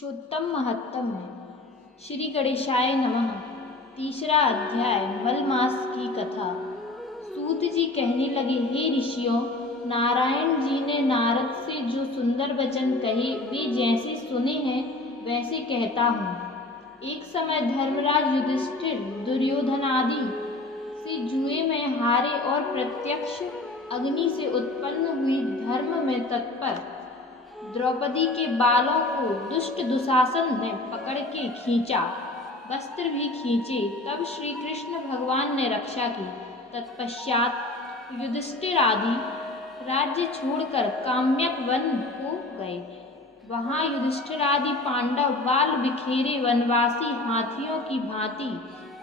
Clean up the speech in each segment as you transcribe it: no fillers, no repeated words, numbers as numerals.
पुरुषोत्तम महत्तम में श्री गणेशाय नमः। तीसरा अध्याय मलमास की कथा। सूत जी कहने लगे, हे ऋषियों, नारायण जी ने नारद से जो सुंदर वचन कहे वे जैसे सुने हैं वैसे कहता हूँ। एक समय धर्मराज युधिष्ठिर दुर्योधन आदि से जुए में हारे और प्रत्यक्ष अग्नि से उत्पन्न हुई धर्म में तत्पर द्रौपदी के बालों को दुष्ट दुशासन ने पकड़ के खींचा, वस्त्र भी खींचे। तब श्री कृष्ण भगवान ने रक्षा की। तत्पश्चात युधिष्ठिर आदि राज्य छोड़कर काम्यक वन को गए। वहां युधिष्ठिर आदि पांडव बाल बिखेरे वनवासी हाथियों की भांति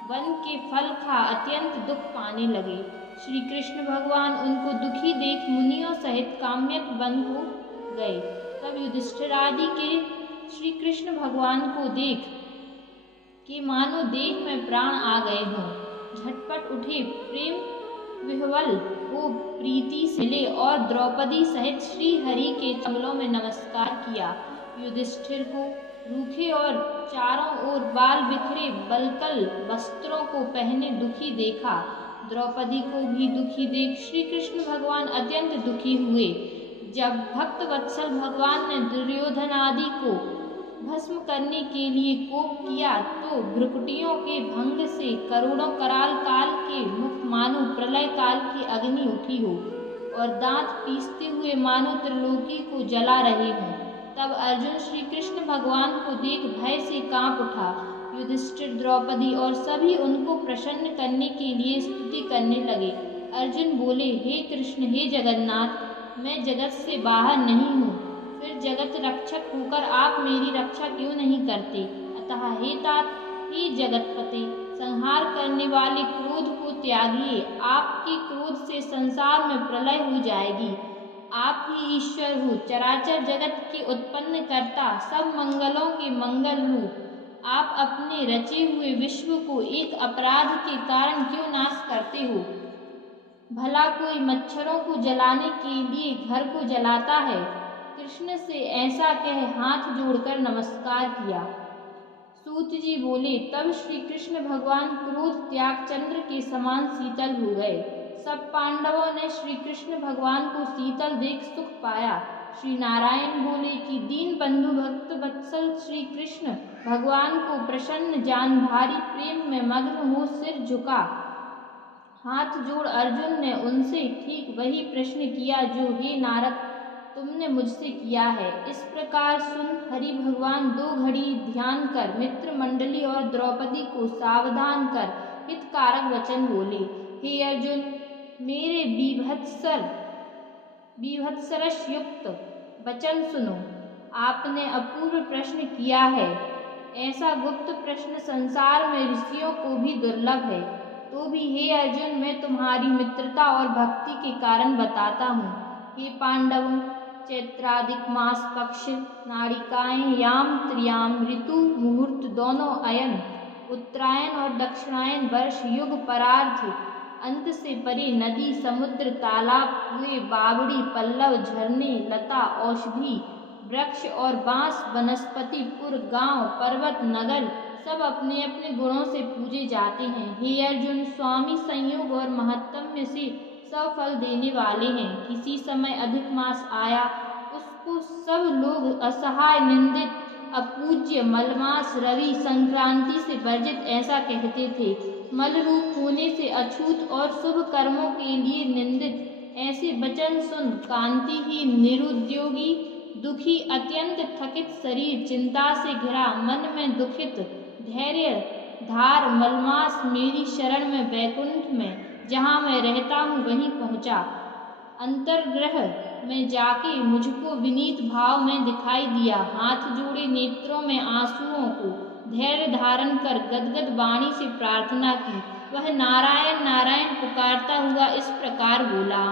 वन के फल खा अत्यंत दुख पाने लगे। श्री कृष्ण भगवान उनको दुखी देख मुनियों सहित काम्यक वन को गए। तब युधिष्ठिर आदि के श्री कृष्ण भगवान को देख कि मानो देह में प्राण आ गए हों, झटपट उठे, प्रेम विह्वल हो प्रीति से मिले और द्रौपदी सहित श्री हरि के चरणों में नमस्कार किया। युधिष्ठिर को रूखे और चारों ओर बाल बिखरे बलकल वस्त्रों को पहने दुखी देखा। द्रौपदी को भी दुखी देख श्री कृष्ण भगवान अत्यंत दुखी हुए। जब भक्त वत्सल भगवान ने दुर्योधन आदि को भस्म करने के लिए कोप किया तो भ्रुकुटियों के भंग से करोड़ों कराल काल के मुख मानो प्रलय काल की अग्नि उठी हो और दांत पीसते हुए मानो त्रिलोकी को जला रहे हों। तब अर्जुन श्री कृष्ण भगवान को देख भय से कांप उठा। युधिष्ठिर, द्रौपदी और सभी उनको प्रसन्न करने के लिए स्तुति करने लगे। अर्जुन बोले, हे कृष्ण, हे जगन्नाथ, मैं जगत से बाहर नहीं हूँ, फिर जगत रक्षक होकर आप मेरी रक्षा क्यों नहीं करते? अतः हे तात, हे जगतपते, संहार करने वाले क्रोध को त्यागिए। आपके क्रोध से संसार में प्रलय हो जाएगी। आप ही ईश्वर हो, चराचर जगत के उत्पन्न करता, सब मंगलों के मंगल रूप। आप अपने रचे हुए विश्व को एक अपराध के कारण क्यों नाश करते हो? भला कोई मच्छरों को जलाने के लिए घर को जलाता है? कृष्ण से ऐसा कह हाथ जोड़कर नमस्कार किया। सूत जी बोले, तब श्री कृष्ण भगवान क्रोध त्याग चंद्र के समान शीतल हो गए। सब पांडवों ने श्री कृष्ण भगवान को शीतल देख सुख पाया। श्री नारायण बोले कि दीन बंधु भक्त वत्सल श्री कृष्ण भगवान को प्रसन्न जान भारी प्रेम में मग्न हो सिर झुका हाथ जोड़ अर्जुन ने उनसे ठीक वही प्रश्न किया जो हे नारद तुमने मुझसे किया है। इस प्रकार सुन हरि भगवान दो घड़ी ध्यान कर मित्र मंडली और द्रौपदी को सावधान कर हितकारक वचन बोले। हे अर्जुन, मेरे बीभत्सरस युक्त वचन सुनो। आपने अपूर्व प्रश्न किया है। ऐसा गुप्त प्रश्न संसार में ऋषियों को भी दुर्लभ है। तो भी हे अर्जुन, मैं तुम्हारी मित्रता और भक्ति के कारण बताता हूँ। हे पांडवों, चैत्रादिक मास पक्ष नाड़िकाएं याम त्रियाम ऋतु मुहूर्त दोनों अयन उत्तरायण और दक्षिणायन वर्ष युग परार्थ अंत से परे नदी समुद्र तालाब कुएं बावड़ी पल्लव झरने लता औषधि वृक्ष और बांस वनस्पति पुर गांव पर्वत नगर सब अपने अपने गुणों से पूजे जाते हैं। हे अर्जुन, स्वामी संयोग और महत्तम से सब फल देने वाले हैं। किसी समय अधिक मास आया, उसको सब लोग असहाय निंदित अपूज्य मलमास रवि संक्रांति से वर्जित ऐसा कहते थे। मल रूप होने से अछूत और शुभ कर्मों के लिए निंदित ऐसे वचन सुन कांतिहीन निरुद्योगी दुखी अत्यंत थकित शरीर चिंता से घिरा मन में दुखित धैर्य धार मलमास मेरी शरण में वैकुंठ में जहाँ मैं रहता हूँ वहीं पहुँचा। अंतर्ग्रह में जाके मुझको विनीत भाव में दिखाई दिया। हाथ जोड़े नेत्रों में आंसुओं को धैर्य धारण कर गदगद वाणी से प्रार्थना की। वह नारायण नारायण पुकारता हुआ इस प्रकार बोला।